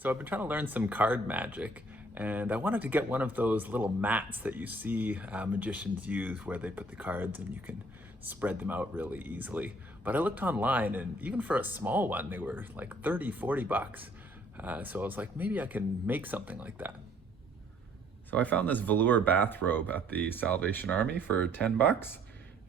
So I've been trying to learn some card magic, and I wanted to get one of those little mats that you see magicians use where they put the cards and you can spread them out really easily. But I looked online, and even for a small one, they were like 30, 40 bucks. So I was like, maybe I can make something like that. So I found this velour bathrobe at the Salvation Army for 10 bucks.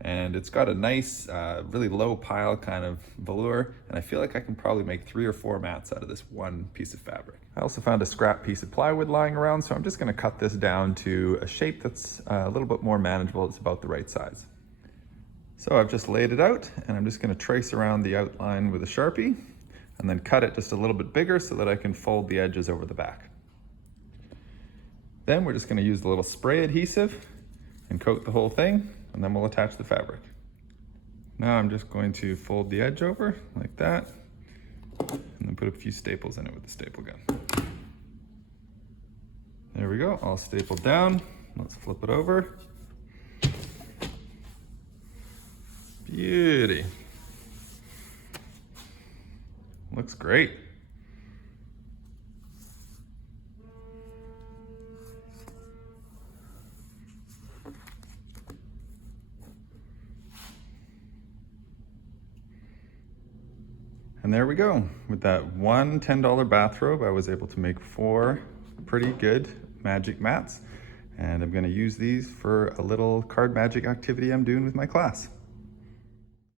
And it's got a nice, really low pile kind of velour, and I feel like I can probably make 3 or 4 mats out of this one piece of fabric. I also found a scrap piece of plywood lying around, so I'm just gonna cut this down to a shape that's a little bit more manageable. It's about the right size. So I've just laid it out, and I'm just gonna trace around the outline with a Sharpie, and then cut it just a little bit bigger so that I can fold the edges over the back. Then we're just gonna use the little spray adhesive and coat the whole thing, and then we'll attach the fabric. Now I'm just going to fold the edge over like that, and then put a few staples in it with the staple gun. There we go, all stapled down. Let's flip it over. Beauty. Looks great. And there we go. With that one $10 bathrobe, I was able to make 4 pretty good magic mats. And I'm gonna use these for a little card magic activity I'm doing with my class.